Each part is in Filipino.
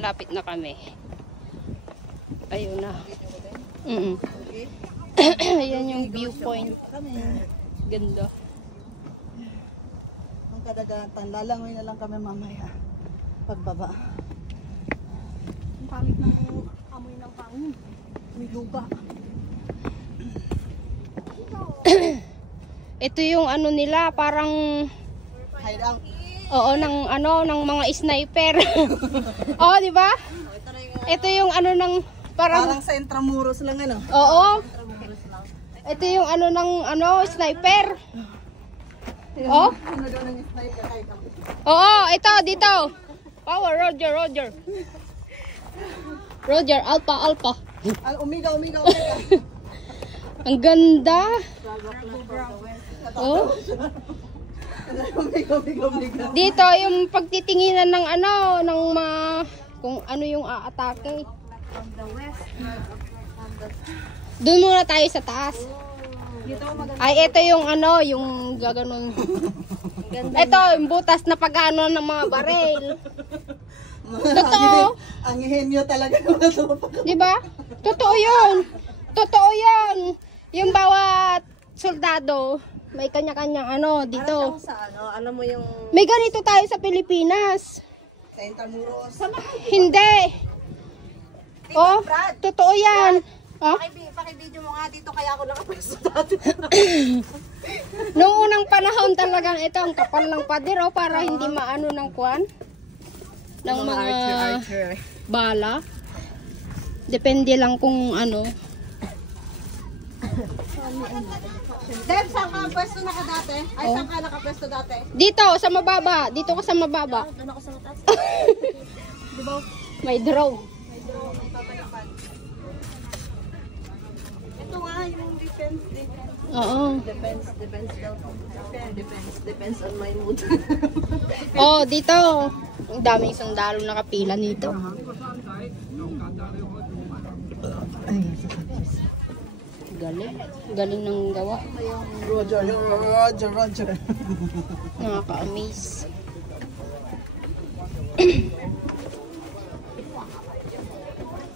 Malapit na kami. Ayun na. Ayan yung viewpoint. Ganda. Ang kadagatan. Lalangoy na lang kami mamaya. Pagbaba. Ang pangit ng amoy ng pangin. May lupa. Ito yung ano nila, parang Hideout. oo, ng mga sniper. Oo, di ba? Ito yung ano ng Parang sa Intramuros lang ano. oo. Ito yung ano ng sniper. Oh? Ano daw ng sniper kahit ang Oo, ito dito. Power Roger. Roger, Alpha. Umiga. Ang ganda. Oh. Umiga. Dito yung pagtitinginan ng ng kung ano yung aatake. Doon muna tayo sa taas. Ay, ito yung yung gaganon. Ito, yung butas na pag-ano ng mga baril. Totoo. Ang henyo talaga. Di ba? Totoo yun. Yung bawat soldado, may kanya-kanyang dito. Sa ano mo yung May ganito tayo sa Pilipinas. sa Intramuros. Hindi. Oh, totoo yan. Oh? Paki-video mo nga dito kaya ako nakapwesto dati. Noong unang panahon talagang ito ang kapal ng pader para hindi maano ng kwan ng mga archer. bala. Depende lang kung ano. Deb, saan ka pwesto naka dati? Ay, saan ka nakapwesto dati? Dito sa mababa, dito ka sa mababa. Doon ako sa mataas. May drone. Ito nga yung defense. Oo. Depends daw. Depends on my mood. Oh, dito. Ang daming sundalo nakapila nito. Galing ng gawa. Roger. Nakaka-amaze.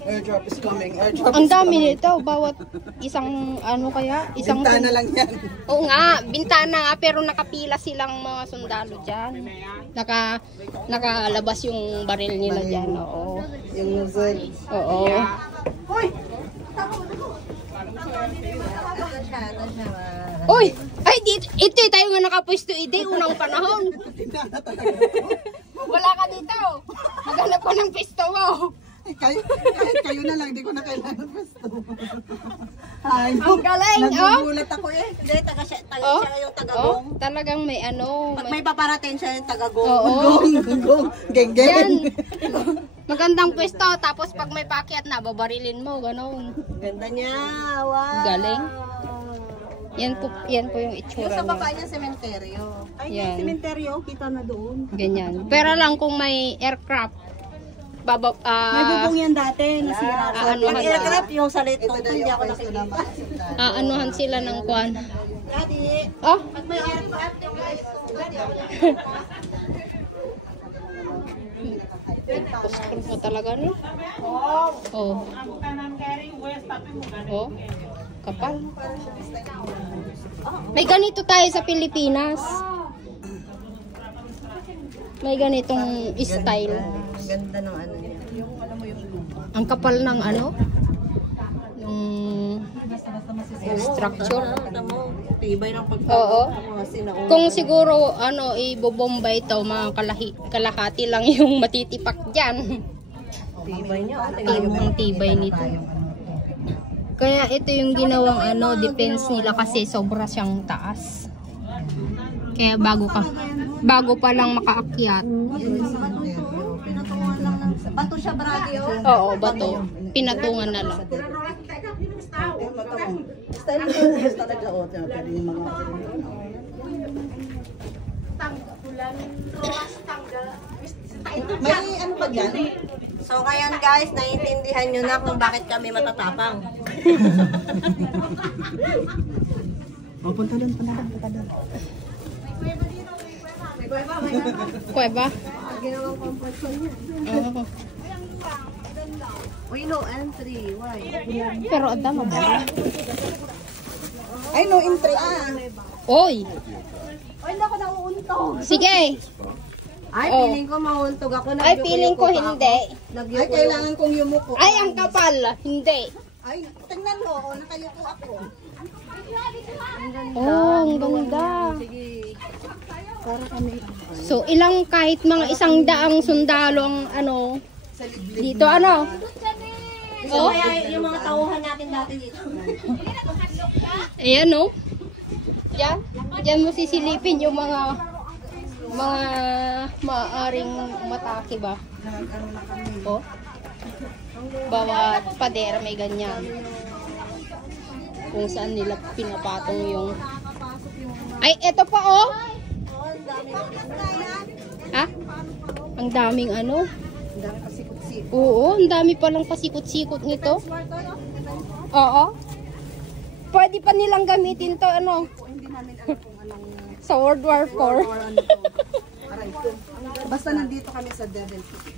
Airdrop is coming. Ang dami nito, bawat isang isang Bintana lang yan. Oo nga, bintana nga pero nakapila silang mga sundalo diyan. Nakalabas yung baril nila diyan, oo. Yung nozzle. Oo. Uy! Uy, ay ito tayo nga nakapwesto unang panahon. Wala ka dito. Maghanap ko ng pwesto mo. Kahit kayo na lang, di ko na kailangan pwesto. Ay, Ang galing, nagugulat ako eh. Hindi, taga siya yung tagagong. Talagang may Pag may paparating siya yung tagagong. Oo. Gong. Geng. Yan. Magandang pwesto, tapos pag may pakyat na, babarilin mo, gano'n. Ganda niya. Wow. Galing. Yan po yung Yung itsura sa niya. baba niya, sementeryo. Ay, Yan. yung sementeryo, kita na doon. Ganyan. Pero lang kung may aircraft, May bubong yan dati, nasira. Anuhan Ang aircraft yung sa litong, hindi ako nakikita. anuhan sila ng kwan. Daddy, Oh, pag may aircraft yung guys, puskol mo talaga no? Oh. Oh. Kapal. May ganito tayo sa Pilipinas. May ganitong style. Ang ganda ng ano niya. Ang kapal ng yung structure. Tibay ng Oo. pagkakasinaon. Kung siguro ibobomba ito, mga kalahati lang yung matitipak diyan. Tibay niya. Ang tibay nito. Kaya ito yung ginawang defense nila kasi sobra siyang taas. Kaya bago pa lang makaakyat. Pinatungan lang ng bato siya, Brady. Oo, bato. Pinatungan na lang. Style ko talaga o pwede yung mga may ano pa dyan? So ngayon guys, naiintindihan nyo na kung bakit kami matatapang. Punta doon. Kuweba? Ginawang comfort zone niya. Oo. Uy, no entry. Why? Pero ada mababa. Ay, no entry. Oy! Ay, hindi ako nauuntog. Sige! Ay, Oh. feeling ko mauuntog ako. Ay, feeling ko hindi. Ay, kailangan kong yumuko. Ay, ang kapal! Hindi. Ay, tingnan mo. Oh, nakayuko ako. Oh, ang ganda. Sige. Para kami. So, ilang kahit mga 100 sundalo ang ano, dito ano? Oh, Yung mga tauhan natin dati dito. ayan oh. Diyan. Diyan mo sisilipin yung mga maaaring matake ba? Oh. Bawat pader may ganyan. Kung saan nila pinapatong yung... Ay, eto pa oh! Ha? Ang daming ano? Ang dami pasikot-sikot. Oo, ang dami palang pasikot-sikot nito. Oo. Pwede pa nilang gamitin to ano? Hindi namin alam kung anong Sa World War 4. or ano to. Aray ko. Basta nandito kami sa Devil City.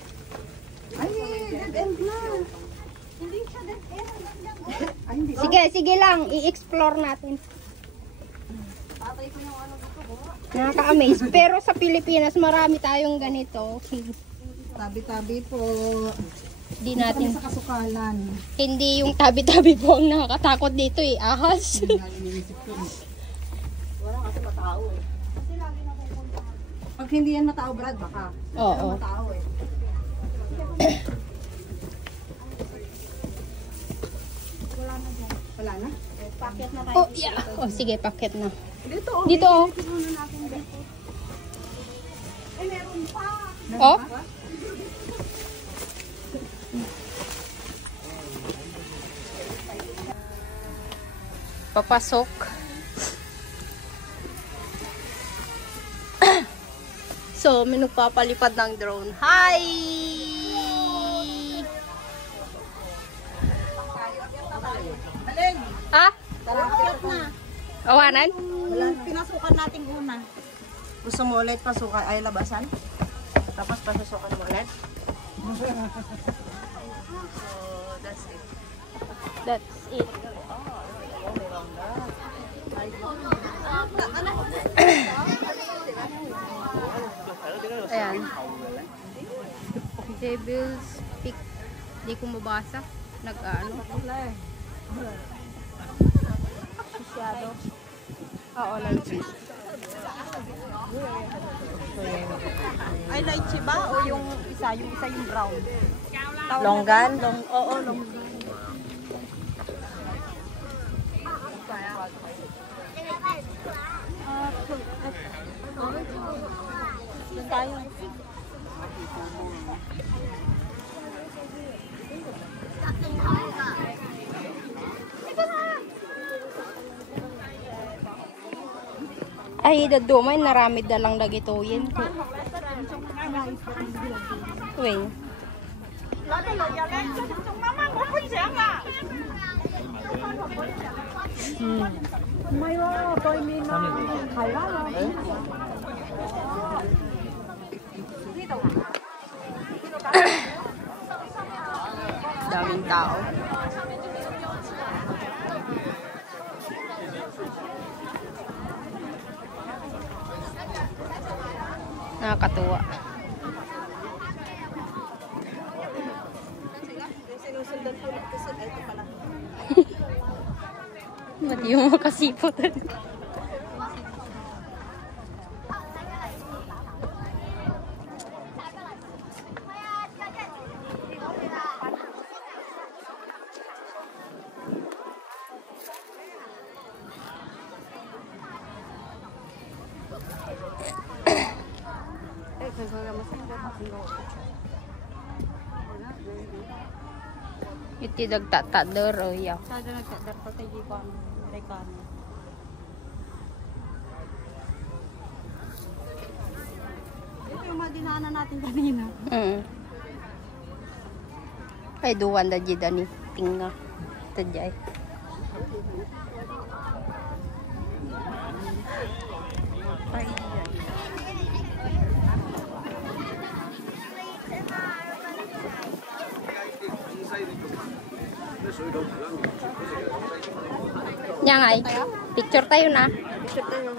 Ay, dead end na. Hindi siya dead end. Ay, hindi. Sige, sige lang. I-explore natin. Tatay ko yung ano dito. Nakaka-amaze. Pero sa Pilipinas, marami tayong ganito. Tabi-tabi po. Hindi Kami natin, sa kasukalan. hindi yung tabi-tabi po ang nakakatakot dito eh. Ahas. Wala kasi matao eh. Pag hindi yan matao, Brad, baka. Oo. Matao eh. Wala na? Packet na tayo. Oh, yeah. Oh, sige, paket na. Dito, Dito oh. muna natin dito. Ay, meron pa. Oh. Papasok. So, may nagpapalipad ng drone. Hi! Aling, Ha? talakot na. Awanan? Wala, pinasukan natin una. Gusto mo ulit pasukan, ay labasan? Tapos pasusukan mo ulit? So, that's it. That's it. Ayan. Devil's Peak. Hindi ko mabasa. Nag-ano. Masyado. Oo, lychee. Ay, lychee ba? O yung isa yung brown? Longgan? Oo, longgan. Doon tayo. Ay, dadumay, naramid na lang dagituyin. Wing. Daming tao. Nakakatuwa. Sinusundan ko kasi ay ito pala. Ba't yung makasipot? Iti dagtatador o yaw. Sada nagtadar pa tayo ko ang Amerikano. Ito yung mga dinaanan natin kanina. Ay duwan da jida ni tinga. Tadjay. Yan ay. Picture tayo na. Picture tayo.